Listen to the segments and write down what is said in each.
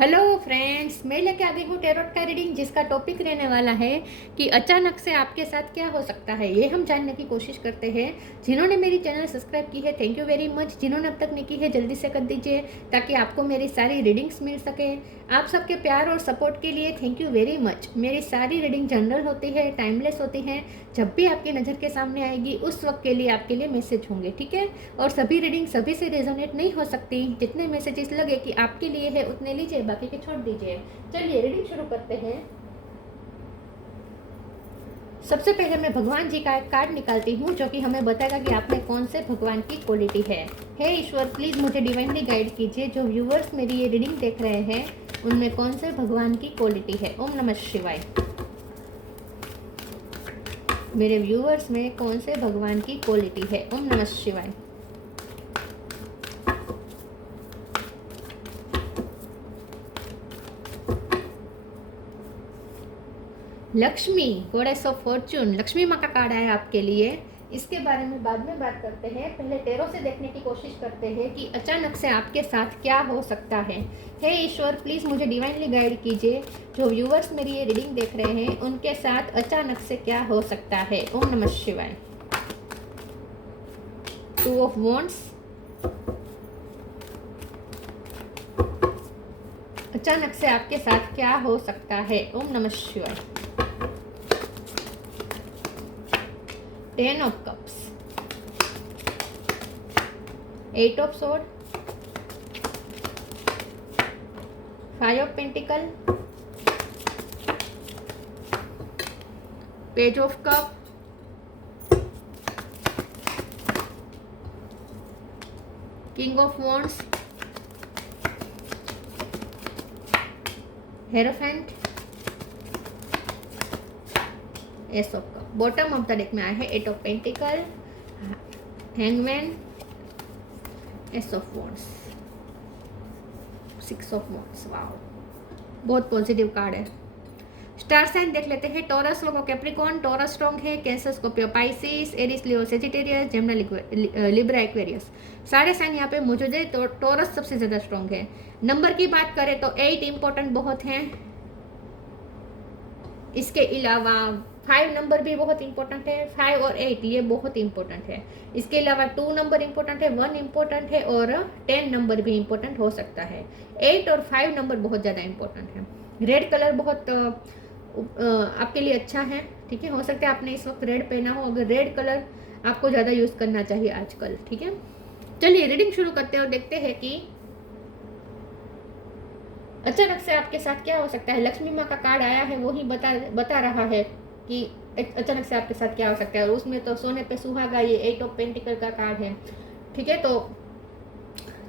Hello friends, मैं लेके आ गई हूँ टैरोट का रीडिंग, जिसका टॉपिक रहने वाला है कि अचानक से आपके साथ क्या हो सकता है। ये हम जानने की कोशिश करते हैं। जिन्होंने मेरी चैनल सब्सक्राइब की है, थैंक यू वेरी मच। जिन्होंने अब तक नहीं की है, जल्दी से कर दीजिए ताकि आपको मेरी सारी रीडिंग्स मिल सके। आप सबके प्यार और सपोर्ट के लिए थैंक यू वेरी मच। मेरी सारी रीडिंग जनरल होती है, टाइमलेस होती है। जब भी आपकी नज़र के सामने आएगी उस वक्त के लिए आपके लिए मैसेज होंगे, ठीक है। और सभी रीडिंग सभी से रेजोनेट नहीं हो सकती। जितने मैसेजेस लगे कि आपके लिए है उतने लीजिए, बाकी के छोड़ दीजिए। चलिए रीडिंग शुरू करते हैं। सबसे पहले मैं भगवान जी का एक कार्ड निकालती हूँ जो कि हमें बताएगा कि आप में कौन से भगवान की क्वालिटी है। हे ईश्वर, प्लीज़ मुझे डिवाइनली गाइड कीजिए। जो व्यूअर्स मेरी ये रीडिंग देख रहे हैं उनमें कौन से भगवान की क्वालिटी है। ओम नमः शिवाय। मेरे व्यूअर्स में कौन से भगवान की क्वालिटी है। ओम नमः शिवाय। Lakshmi, goddess of Fortune, Lakshmi माँ का कार्ड आया आपके लिए। इसके बारे में बाद में बात करते हैं। पहले टैरो से देखने की कोशिश करते हैं कि अचानक से आपके साथ क्या हो सकता है। हे ईश्वर, प्लीज़ मुझे डिवाइनली गाइड कीजिए। जो व्यूवर्स मेरी ये रीडिंग देख रहे हैं उनके साथ अचानक से क्या हो सकता है। ओम नमः शिवाय। टू ऑफ वॉन्ड्स, अचानक से आपके साथ क्या हो सकता है। ओम नमः शिवाय। Ten of cups, eight of sword, five of pentacle, page of cup, king of wands, hierophant, ace of cup. Bottom of the deck में आया है eight of pentacle, hangman, ace of wands, six of wands. Wow, बहुत positive card है। Star sign देख लेते हैं। Taurus, Virgo, Capricorn. Taurus strong है, Cancer, Scorpio, Pisces, Aries, Leo, Sagittarius, Gemini, Libra, Aquarius. सारे साइन यहाँ पे मौजूद है। तो टॉरस सबसे ज़्यादा स्ट्रॉन्ग है। नंबर की बात करें तो 8 इंपॉर्टेंट बहुत हैं। इसके अलावा 5 नंबर भी बहुत इंपॉर्टेंट है। 5 और 8 ये बहुत इंपॉर्टेंट है। इसके अलावा 2 नंबर इंपॉर्टेंट है, 1 इंपॉर्टेंट है और 10 नंबर भी इंपॉर्टेंट हो सकता है। 8 और 5 नंबर बहुत ज़्यादा इंपॉर्टेंट है। रेड कलर बहुत आपके लिए अच्छा है, ठीक है। हो सकता है आपने इस वक्त रेड पहना हो। अगर रेड कलर आपको ज़्यादा यूज़ करना चाहिए आजकल, ठीक है। चलिए रीडिंग शुरू करते हैं और देखते हैं कि अचानक से आपके साथ क्या हो सकता है। लक्ष्मी माँ का कार्ड आया है, वो ही बता रहा है कि अचानक से आपके साथ क्या हो सकता है। और उसमें तो सोने पे सुहागा, ये 8 ऑफ पेंटिकल का कार्ड है, ठीक है। तो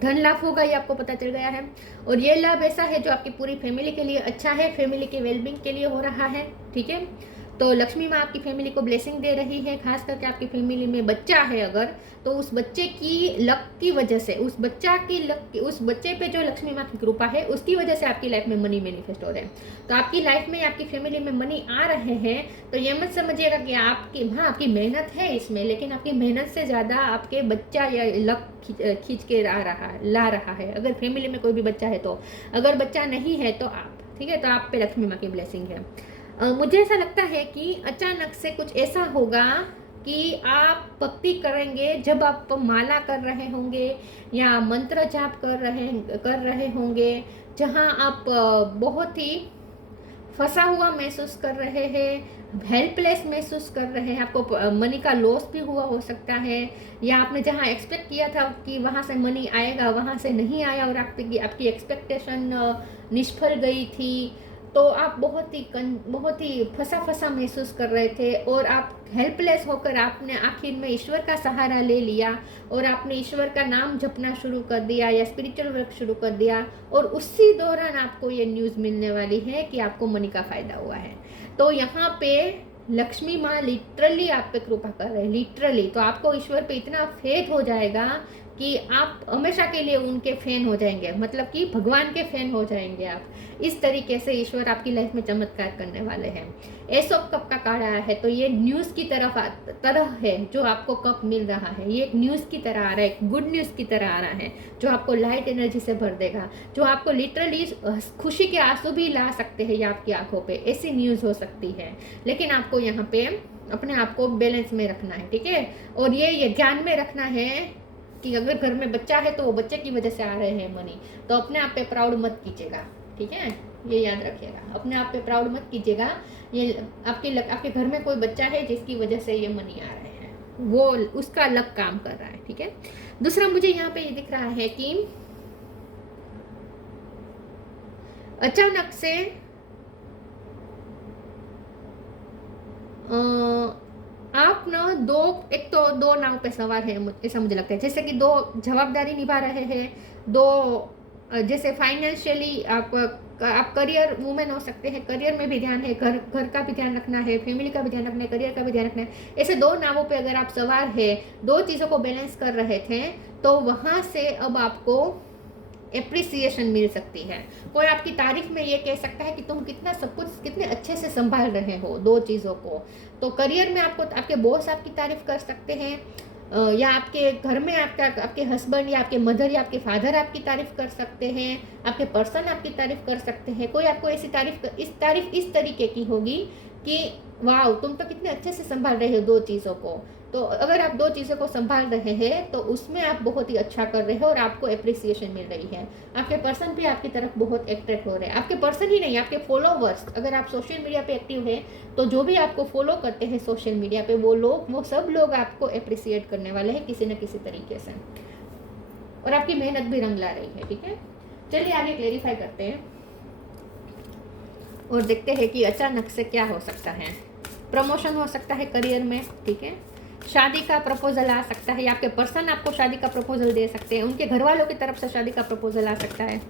धन लाभ होगा, ये आपको पता चल गया है। और ये लाभ ऐसा है जो आपकी पूरी फैमिली के लिए अच्छा है, फैमिली के वेलबींग के लिए हो रहा है, ठीक है। तो लक्ष्मी माँ आपकी फैमिली को ब्लेसिंग दे रही है। खास करके आपकी फैमिली में बच्चा है अगर, तो उस बच्चे की लक की वजह से, उस बच्चे पे जो लक्ष्मी माँ की कृपा है उसकी वजह से आपकी लाइफ में मनी मैनिफेस्ट हो रहे हैं। तो आपकी लाइफ में, आपकी फैमिली में मनी आ रहे हैं। तो ये मत समझिएगा कि आपकी मेहनत है इसमें, लेकिन आपकी मेहनत से ज़्यादा आपके बच्चा या लक खींच के ला रहा है। अगर फैमिली में कोई भी बच्चा है तो, अगर बच्चा नहीं है तो आप, ठीक है। तो आप पे लक्ष्मी माँ की ब्लेसिंग है। मुझे ऐसा लगता है कि अचानक से कुछ ऐसा होगा कि आप भक्ति करेंगे जब आप माला कर रहे होंगे या मंत्र जाप कर रहे होंगे, जहाँ आप बहुत ही फंसा हुआ महसूस कर रहे हैं, हेल्पलेस महसूस कर रहे हैं। आपको मनी का लॉस भी हुआ हो सकता है, या आपने जहाँ एक्सपेक्ट किया था कि वहाँ से मनी आएगा वहाँ से नहीं आया और आपकी एक्सपेक्टेशन निष्फल गई थी। तो आप बहुत ही फंसा महसूस कर रहे थे और आप हेल्पलेस होकर आपने आखिर में ईश्वर का सहारा ले लिया और आपने ईश्वर का नाम जपना शुरू कर दिया या स्पिरिचुअल वर्क शुरू कर दिया। और उसी दौरान आपको ये न्यूज़ मिलने वाली है कि आपको मनी का फ़ायदा हुआ है। तो यहाँ पे लक्ष्मी माँ लिटरली आप पे कृपा कर रहे हैं, लिटरली। तो आपको ईश्वर पे इतना फेथ हो जाएगा कि आप हमेशा के लिए उनके फैन हो जाएंगे, मतलब कि भगवान के फैन हो जाएंगे आप। इस तरीके से ईश्वर आपकी लाइफ में चमत्कार करने वाले हैं। एस ऑफ कप का कार्ड आया है, तो ये न्यूज़ की तरह है जो आपको कप मिल रहा है। ये एक न्यूज़ की तरह आ रहा है, एक गुड न्यूज़ की तरह आ रहा है, जो आपको लाइट एनर्जी से भर देगा, जो आपको लिटरली खुशी के आंसू भी ला सकते हैं ये आपकी आंखों पे, ऐसी न्यूज़ हो सकती है। लेकिन आपको यहाँ पे अपने आप को बैलेंस में रखना है, ठीक है। और ये ध्यान में रखना है कि अगर घर में बच्चा है तो वो बच्चे की वजह से आ रहे हैं मनी, तो अपने आप पे प्राउड मत कीजिएगा, ठीक है। ये याद रखिएगा, अपने आप पे प्राउड मत कीजिएगा। ये आपके घर में कोई बच्चा है जिसकी वजह से ये मनी आ रहे हैं, वो उसका लक काम कर रहा है, ठीक है। दूसरा मुझे यहाँ पे ये दिख रहा है कि अचानक से आप ना एक तो दो नाव पे सवार है, ऐसा मुझे लगता है। जैसे कि दो जवाबदारी निभा रहे हैं, दो जैसे फाइनेंशियली आप करियर वूमेन हो सकते हैं, करियर में भी ध्यान है, घर का भी ध्यान रखना है, फैमिली का भी ध्यान रखना है, करियर का भी ध्यान रखना है। ऐसे दो नावों पे अगर आप सवार है, दो चीज़ों को बैलेंस कर रहे थे, तो वहाँ से अब आपको एप्रिसिएशन मिल सकती है। कोई आपकी तारीफ में ये कह सकता है कि तुम कितना सब कुछ कितने अच्छे से संभाल रहे हो दो चीज़ों को। तो करियर में आपको आपके बॉस आपकी तारीफ कर सकते हैं, या आपके घर में आपके हस्बैंड या आपके मदर या आपके फादर आपकी तारीफ कर सकते हैं, आपके पर्सन आपकी तारीफ कर सकते हैं। कोई आपको ऐसी तारीफ इस तरीके की होगी कि वाह तुम तो कितने अच्छे से संभाल रहे हो दो चीज़ों को। तो अगर आप दो चीज़ों को संभाल रहे हैं तो उसमें आप बहुत ही अच्छा कर रहे हो और आपको एप्रिसिएशन मिल रही है। आपके पर्सन भी आपकी तरफ बहुत अट्रैक्ट हो रहे हैं। आपके पर्सन ही नहीं, आपके फॉलोवर्स, अगर आप सोशल मीडिया पे एक्टिव है तो जो भी आपको फॉलो करते हैं सोशल मीडिया पे, वो सब लोग आपको एप्रिसिएट करने वाले हैं किसी न किसी तरीके से, और आपकी मेहनत भी रंग ला रही है, ठीक है। चलिए आगे क्लेरिफाई करते हैं और देखते हैं कि अचानक से क्या हो सकता है। प्रमोशन हो सकता है करियर में, ठीक है। शादी का प्रपोजल आ सकता है, या आपके पर्सन आपको शादी का प्रपोजल दे सकते हैं, उनके घर वालों की तरफ से शादी का प्रपोजल आ सकता है।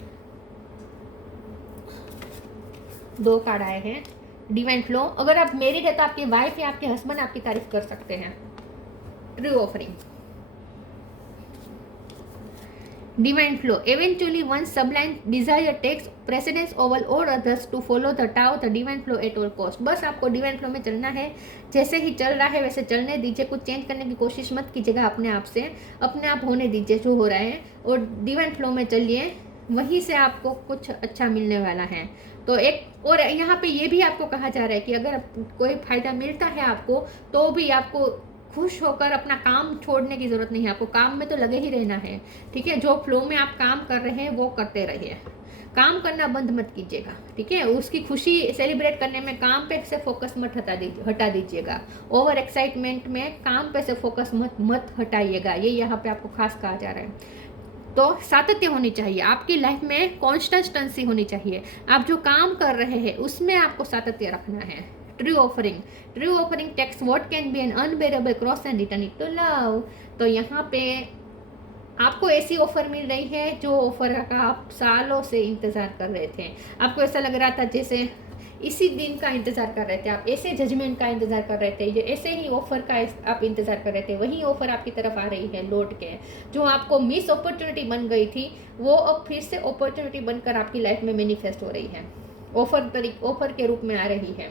दो कार्ड आए हैं, डिवाइन फ्लो। अगर आप मैरिड है तो आपकी वाइफ या आपके हस्बैंड आपकी तारीफ कर सकते हैं। True offering, divine flow. Eventually one sublime desire takes precedence over all others to follow the Tao, the divine flow at all cost. बस आपको डिवाइन फ्लो में चलना है, जैसे ही चल रहा है वैसे चलने दीजिए, कुछ चेंज करने की कोशिश मत कीजिएगा अपने आप से, अपने आप होने दीजिए जो हो रहा है और डिवाइन फ्लो में चलिए, वहीं से आपको कुछ अच्छा मिलने वाला है। तो एक और यहाँ पे ये भी आपको कहा जा रहा है कि अगर कोई फायदा मिलता है आपको तो भी आपको खुश होकर अपना काम छोड़ने की ज़रूरत नहीं है, आपको काम में तो लगे ही रहना है, ठीक है। जो फ्लो में आप काम कर रहे हैं वो करते रहिए, काम करना बंद मत कीजिएगा, ठीक है। उसकी खुशी सेलिब्रेट करने में काम पे से फोकस मत हटा दीजिएगा। ओवर एक्साइटमेंट में काम पे से फोकस मत हटाइएगा, ये यहाँ पे आपको खास कहा जा रहा है। तो सातत्य होनी चाहिए आपकी लाइफ में, कॉन्स्टेंसी होनी चाहिए। आप जो काम कर रहे हैं उसमें आपको सातत्य रखना है। True offering takes what can be an unbearable cross and return it to love. तो यहाँ पे आपको ऐसी ऑफर मिल रही है जो ऑफर का आप सालों से इंतज़ार कर रहे थे। आपको ऐसा लग रहा था जैसे इसी दिन का इंतज़ार कर रहे थे आप, ऐसे जजमेंट का इंतज़ार कर रहे थे, ये ऐसे ही ऑफर का आप इंतज़ार कर रहे थे, वही ऑफर आपकी तरफ आ रही है लौट के। जो आपको मिस अपॉर्चुनिटी बन गई थी वो अब फिर से अपॉर्चुनिटी बनकर आपकी लाइफ में मैनिफेस्ट हो रही है, ऑफर के रूप में आ रही है।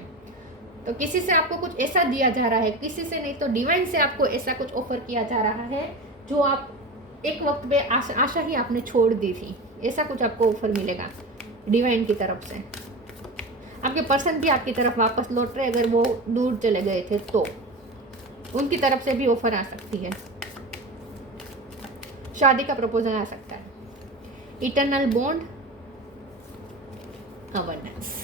तो किसी से आपको कुछ ऐसा दिया जा रहा है, किसी से नहीं तो डिवाइन से आपको ऐसा कुछ ऑफर किया जा रहा है जो आप एक वक्त पे आशा ही आपने छोड़ दी थी, ऐसा कुछ आपको ऑफर मिलेगा डिवाइन की तरफ से। आपके पर्सन भी आपकी तरफ वापस लौट रहे, अगर वो दूर चले गए थे तो उनकी तरफ से भी ऑफर आ सकती है, शादी का प्रपोजल आ सकता है। Eternal bond, abundance.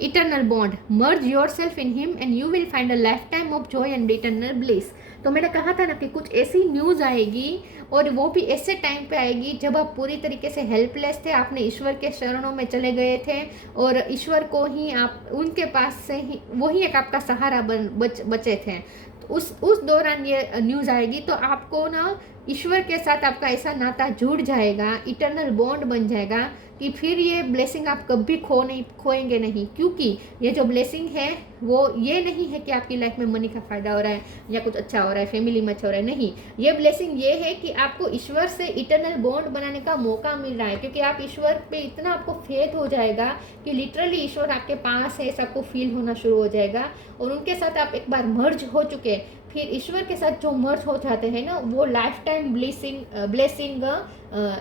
Eternal bond, merge your self in him and you will find a life time of Joy and eternal bliss. तो मैंने कहा था ना कि कुछ ऐसी न्यूज़ आएगी और वो भी ऐसे टाइम पे आएगी जब आप पूरी तरीके से हेल्पलेस थे, आपने ईश्वर के शरणों में चले गए थे और ईश्वर को ही आप उनके पास से ही वही एक आपका सहारा बचे थे। तो उस दौरान ये न्यूज़ आएगी तो आपको ना ईश्वर के साथ आपका ऐसा नाता जुड़ जाएगा, इटर्नल बॉन्ड बन जाएगा कि फिर ये ब्लेसिंग आप कभी खोएंगे नहीं। क्योंकि ये जो ब्लेसिंग है वो ये नहीं है कि आपकी लाइफ में मनी का फ़ायदा हो रहा है या कुछ अच्छा हो रहा है, फैमिली में अच्छा हो रहा है, नहीं। ये ब्लेसिंग ये है कि आपको ईश्वर से इटर्नल बॉन्ड बनाने का मौका मिल रहा है, क्योंकि आप ईश्वर पे इतना आपको फेथ हो जाएगा कि लिटरली ईश्वर आपके पास है, सबको फील होना शुरू हो जाएगा। और उनके साथ आप एक बार मर्ज हो चुके, फिर ईश्वर के साथ जो मर्ज हो जाते हैं ना, वो लाइफ टाइम ब्लेसिंग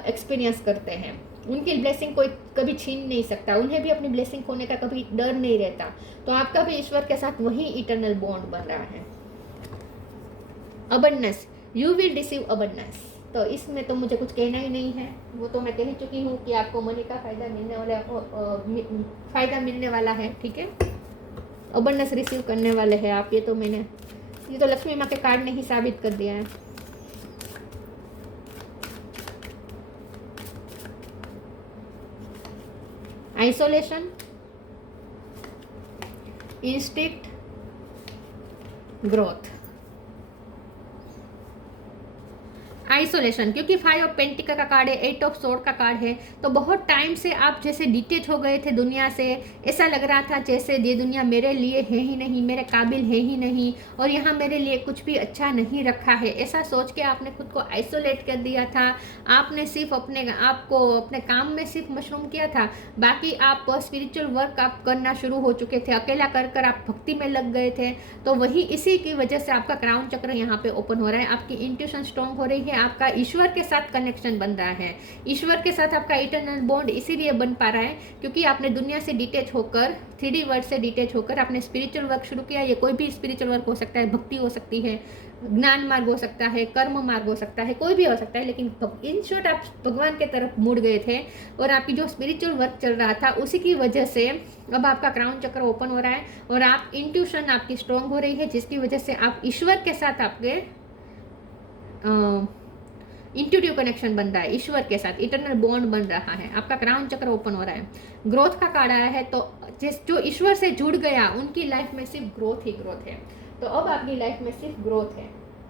एक्सपीरियंस करते हैं। उनकी ब्लेसिंग कोई कभी छीन नहीं सकता, उन्हें भी अपनी ब्लेसिंग खोने का कभी डर नहीं रहता। तो आपका भी ईश्वर के साथ वही इटर्नल बॉन्ड बन रहा है। Abundance, you will receive abundance. तो इसमें तो मुझे कुछ कहना ही नहीं है, वो तो मैं कह चुकी हूँ कि आपको मनी का फ़ायदा मिलने वाला है। ठीक है, अबंडेंस रिसीव करने वाले हैं आप। ये तो लक्ष्मी माँ के कार्ड ने ही साबित कर दिया है। Isolation, instinct, growth. आइसोलेशन, क्योंकि 5 ऑफ पेंटिकल का कार्ड है, 8 ऑफ सोर्ड का कार्ड है। तो बहुत टाइम से आप जैसे डिटेच हो गए थे दुनिया से, ऐसा लग रहा था जैसे ये दुनिया मेरे लिए है ही नहीं, मेरे काबिल है ही नहीं, और यहाँ मेरे लिए कुछ भी अच्छा नहीं रखा है। ऐसा सोच के आपने खुद को आइसोलेट कर दिया था। आपने सिर्फ अपने काम में सिर्फ मशरूम किया था, बाकी आप स्पिरिचुअल वर्क आप करना शुरू हो चुके थे। अकेला कर आप भक्ति में लग गए थे। तो वही इसी की वजह से आपका क्राउन चक्र यहाँ पे ओपन हो रहा है, आपकी इंट्यूशन स्ट्रॉन्ग हो रही है, आपका ईश्वर के साथ कनेक्शन बन रहा है। ईश्वर के साथ आपका इटर्नल बॉन्ड इसीलिए बन पा रहा है क्योंकि आपने दुनिया से डिटेच होकर, 3D वर्ल्ड से डिटेच होकर आपने स्पिरिचुअल वर्क शुरू किया। ये कोई भी स्पिरिचुअल वर्क हो सकता है, भक्ति हो सकती है, ज्ञान मार्ग हो सकता है, कर्म मार्ग हो सकता है, कोई भी हो सकता है। लेकिन इन शॉर्ट आप भगवान के तरफ मुड़ गए थे और आपकी जो स्पिरिचुअल वर्क चल रहा था उसी की वजह से अब आपका क्राउन चक्र ओपन हो रहा है और आप इंट्यूशन आपकी स्ट्रॉन्ग हो रही है, जिसकी वजह से आप ईश्वर के साथ आपके इंट्यूटिव कनेक्शन बन रहा है। ईश्वर के साथ इटर्नल बॉन्ड बन रहा है, आपका क्राउन चक्र ओपन हो रहा है। ग्रोथ का कार्ड आया है, तो जो ईश्वर से जुड़ गया उनकी लाइफ में सिर्फ ग्रोथ ही ग्रोथ है। तो अब आपकी लाइफ में सिर्फ ग्रोथ है।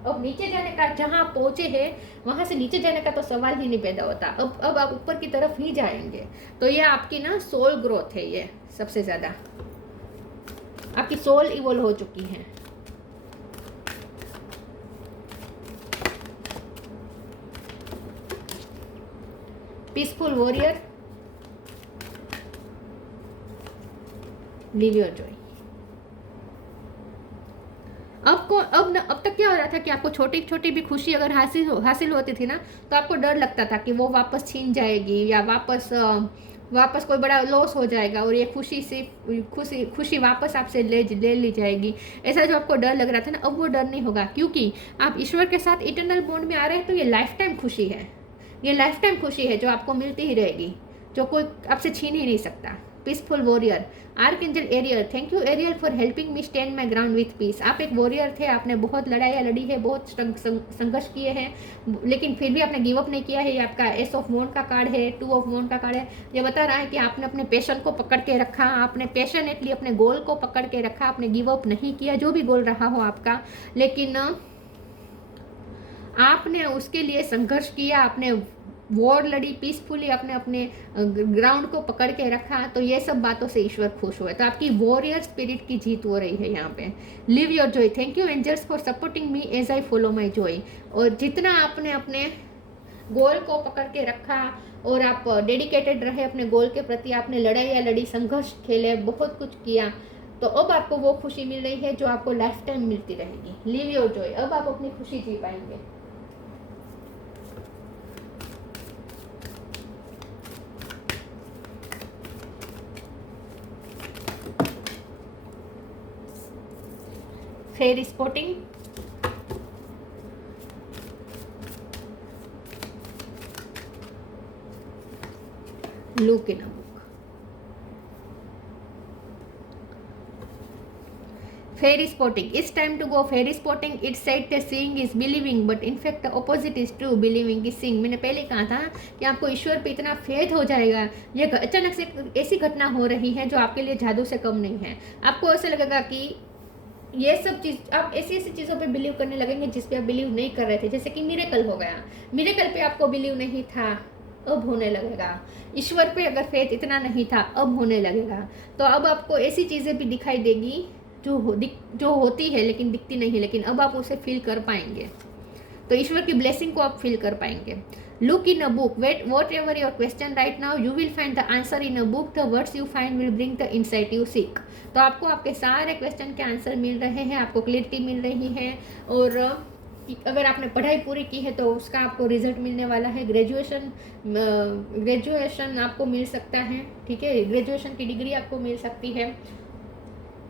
अब नीचे जाने का, जहाँ आप पहुंचे हैं वहां से नीचे जाने का तो सवाल ही नहीं पैदा होता। अब आप ऊपर की तरफ ही जाएंगे। तो ये आपकी ना सोल ग्रोथ है, ये सबसे ज्यादा आपकी सोल इवॉल्व हो चुकी है। Peaceful warrior, live your Joy. अब तक क्या हो रहा था कि आपको छोटी छोटी भी खुशी अगर हासिल होती थी ना, तो आपको डर लगता था कि वो वापस छीन जाएगी या वापस कोई बड़ा लॉस हो जाएगा और ये खुशी वापस आपसे ले ली जाएगी। ऐसा जो आपको डर लग रहा था ना, अब वो डर नहीं होगा, क्योंकि आप ईश्वर के साथ इटर्नल बॉन्ड में आ रहे हैं। तो ये लाइफ टाइम खुशी है, ये लाइफ टाइम खुशी है जो आपको मिलती ही रहेगी, जो कोई आपसे छीन ही नहीं सकता। Peaceful warrior, archangel Ariel, thank you Ariel for helping me stand my ground with peace. आप एक वॉरियर थे, आपने बहुत लड़ाइयाँ लड़ी है, बहुत संघर्ष किए हैं, लेकिन फिर भी आपने गिव अप नहीं किया है। ये आपका एस ऑफ वॉन्ड का कार्ड है, 2 ऑफ वॉन्ड का कार्ड है। ये बता रहा है कि आपने अपने पैशन को पकड़ के रखा, आपने पैशनेटली अपने गोल को पकड़ के रखा, आपने गिव अप नहीं किया, जो भी गोल रहा हो आपका, लेकिन आपने उसके लिए संघर्ष किया, आपने वॉर लड़ी पीसफुली, आपने अपने ग्राउंड को पकड़ के रखा। तो ये सब बातों से ईश्वर खुश हुए। तो आपकी वॉरियर स्पिरिट की जीत हो रही है यहाँ पे। Live your joy, thank you angels for supporting me as I follow my joy. और जितना आपने अपने गोल को पकड़ के रखा और आप डेडिकेटेड रहे अपने गोल के प्रति, आपने लड़ाइयाँ लड़ी, संघर्ष खेले, बहुत कुछ किया, तो अब आपको वो खुशी मिल रही है जो आपको लाइफ टाइम मिलती रहेगी। लिव योर जॉय, अब आप अपनी खुशी जी पाएंगे। Fairy spotting, look in a book. Fairy spotting, it's time to go fairy spotting. It's said that seeing is believing but in fact the opposite is true, believing is seeing. मैंने पहले कहा था कि आपको ईश्वर पे इतना फेथ हो जाएगा, ये अचानक से ऐसी घटना हो रही है जो आपके लिए जादू से कम नहीं है। आपको ऐसा लगेगा कि ये सब चीज़ आप ऐसी ऐसी चीज़ों पे बिलीव करने लगेंगे जिस पे आप बिलीव नहीं कर रहे थे। जैसे कि मिरेकल हो गया, मिरेकल पे आपको बिलीव नहीं था, अब होने लगेगा। ईश्वर पे अगर फेथ इतना नहीं था, अब होने लगेगा। तो अब आपको ऐसी चीज़ें भी दिखाई देगी जो होती है लेकिन दिखती नहीं, लेकिन अब आप उसे फील कर पाएंगे। तो ईश्वर की ब्लेसिंग को आप फील कर पाएंगे। Look in a book, what ever your question right now, you will find the answer in a book, the words you find will bring the insight you seek. तो आपको आपके सारे क्वेश्चन के answer मिल रहे हैं, आपको क्लियरिटी मिल रही है। और अगर आपने पढ़ाई पूरी की है तो उसका आपको रिजल्ट मिलने वाला है। ग्रेजुएशन आपको मिल सकता है, ठीक है, ग्रेजुएशन की डिग्री आपको मिल सकती है।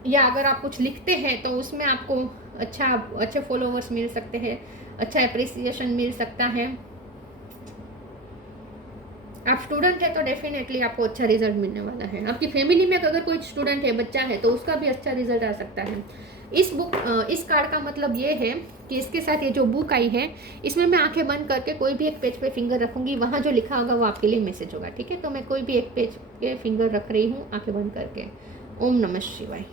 या अगर आप कुछ लिखते हैं तो उसमें आपको अच्छे फॉलोवर्स मिल सकते हैं, अच्छा अप्रिसिएशन मिल सकता है। आप स्टूडेंट है तो डेफिनेटली आपको अच्छा रिजल्ट मिलने वाला है। आपकी फैमिली में अगर कोई स्टूडेंट है, बच्चा है, तो उसका भी अच्छा रिजल्ट आ सकता है। इस कार्ड का मतलब ये है कि इसके साथ ये जो बुक आई है, इसमें मैं आंखें बंद करके कोई भी एक पेज पे फिंगर रखूंगी, वहाँ जो लिखा होगा वो आपके लिए मैसेज होगा, ठीक है। तो मैं कोई भी एक पेज पे फिंगर रख रही हूँ आंखें बंद करके। ओम नमः शिवाय।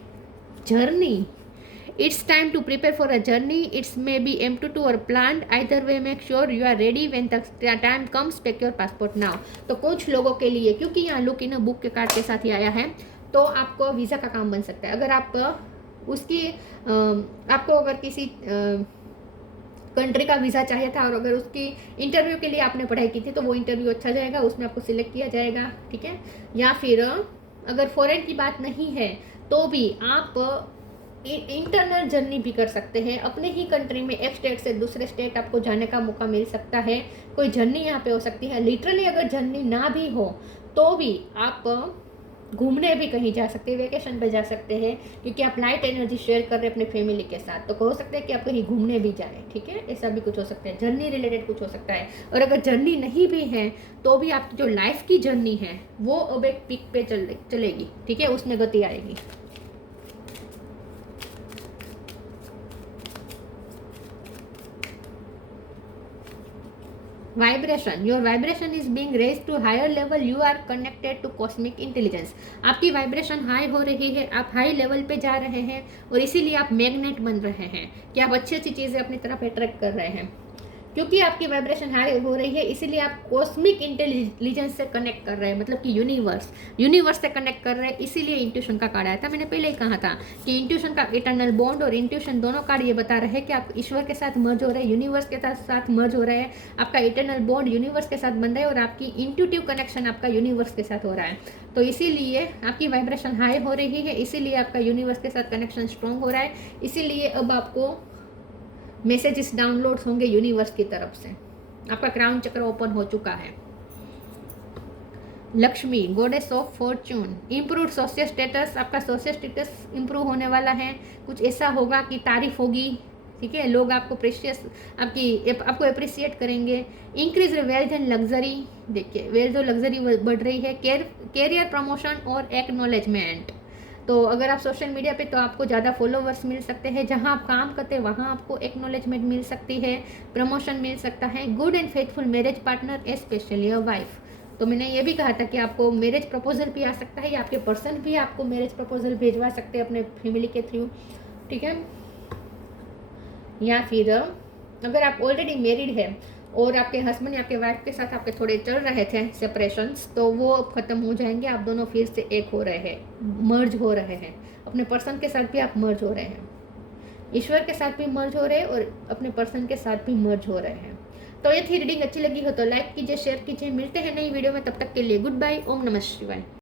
Journey, it's time to prepare for a journey. It's maybe empty or planned, either way make sure you are ready when the time comes, pack your passport now। तो कुछ लोगों के लिए, क्योंकि यहाँ लुक इन बुक के card के साथ ही आया है, तो आपको वीज़ा का काम बन सकता है। अगर आप आपको अगर किसी कंट्री का वीज़ा चाहिए था और अगर उसकी इंटरव्यू के लिए आपने पढ़ाई की थी, तो वो इंटरव्यू अच्छा जाएगा, उसमें आपको सिलेक्ट किया जाएगा, ठीक है। या फिर अगर फॉरेन की बात नहीं है तो भी आप इंटरनल जर्नी भी कर सकते हैं। अपने ही कंट्री में एक स्टेट से दूसरे स्टेट आपको जाने का मौका मिल सकता है। कोई जर्नी यहाँ पे हो सकती है। लिटरली अगर जर्नी ना भी हो तो भी आप घूमने भी कहीं जा सकते हैं, वेकेशन पे जा सकते हैं, क्योंकि आप लाइट एनर्जी शेयर कर रहे हैं अपने फैमिली के साथ। तो हो सकता है कि आप कहीं घूमने भी जाएं, ठीक है, ऐसा भी कुछ हो सकता है। जर्नी रिलेटेड कुछ हो सकता है। और अगर जर्नी नहीं भी है तो भी आपकी जो लाइफ की जर्नी है वो अब एक पीक पे चलेगी, ठीक है, उसमें गति आएगी। Vibration, your vibration is being raise to higher level, you are connected to cosmic intelligence. आपकी वाइब्रेशन हाई हो रही है, आप हाई लेवल पे जा रहे हैं और इसीलिए आप मैग्नेट बन रहे हैं कि आप अच्छी अच्छी चीज़ें अपनी तरफ अट्रैक्ट कर रहे हैं। क्योंकि आपकी वाइब्रेशन हाई हो रही है, इसीलिए आप कॉस्मिक इंटेलिजेंस से कनेक्ट कर रहे हैं, मतलब कि यूनिवर्स से कनेक्ट कर रहे हैं। इसीलिए इंट्यूशन का कार्ड आया था। मैंने पहले ही कहा था कि इंट्यूशन का इटर्नल बॉन्ड और इंट्यूशन दोनों कार्ड ये बता रहे हैं कि आप ईश्वर के साथ मर्ज हो रहे हैं, यूनिवर्स के साथ मर्ज हो रहे हैं। आपका इटर्नल बॉन्ड यूनिवर्स के साथ बन रहा है और आपकी इंट्यूटिव कनेक्शन आपका यूनिवर्स के साथ हो रहा है। तो इसीलिए आपकी वाइब्रेशन हाई हो रही है, इसीलिए आपका यूनिवर्स के साथ कनेक्शन स्ट्रॉन्ग हो रहा है। इसीलिए अब आपको मैसेजेस डाउनलोड्स होंगे यूनिवर्स की तरफ से। आपका क्राउन चक्र ओपन हो चुका है। Lakshmi, goddess of Fortune, improve social status, आपका सोशल स्टेटस इम्प्रूव होने वाला है। कुछ ऐसा होगा कि तारीफ होगी, ठीक है, लोग आपको आपको अप्रिशिएट करेंगे। इंक्रीज वेल्थ एंड लग्जरी, देखिए वेल्थ और लग्जरी बढ़ रही है। कैरियर प्रमोशन और एक्नॉलेजमेंट, तो अगर आप सोशल मीडिया पे तो आपको ज़्यादा फॉलोवर्स मिल सकते हैं। जहां आप काम करते हैं वहां आपको एक्नॉलेजमेंट मिल सकती है, प्रमोशन मिल सकता है। Good and faithful marriage partner specially your wife, तो मैंने ये भी कहा था कि आपको मैरिज प्रपोजल भी आ सकता है या आपके पर्सन भी आपको मैरिज प्रपोजल भेजवा सकते हैं अपने फैमिली के थ्रू, ठीक है। या फिर अगर आप ऑलरेडी मैरिड है और आपके हस्बैंड या आपके वाइफ के साथ आपके थोड़े चल रहे थे सेपरेशंस, तो वो अब ख़त्म हो जाएंगे। आप दोनों फिर से एक हो रहे हैं, मर्ज हो रहे हैं। अपने पर्सन के साथ भी आप मर्ज हो रहे हैं, ईश्वर के साथ भी मर्ज हो रहे हैं और अपने पर्सन के साथ भी मर्ज हो रहे हैं। तो ये थी रीडिंग। अच्छी लगी हो तो लाइक कीजिए, शेयर कीजिए। मिलते हैं नई वीडियो में, तब तक के लिए गुड बाय। ओम नमः शिवाय।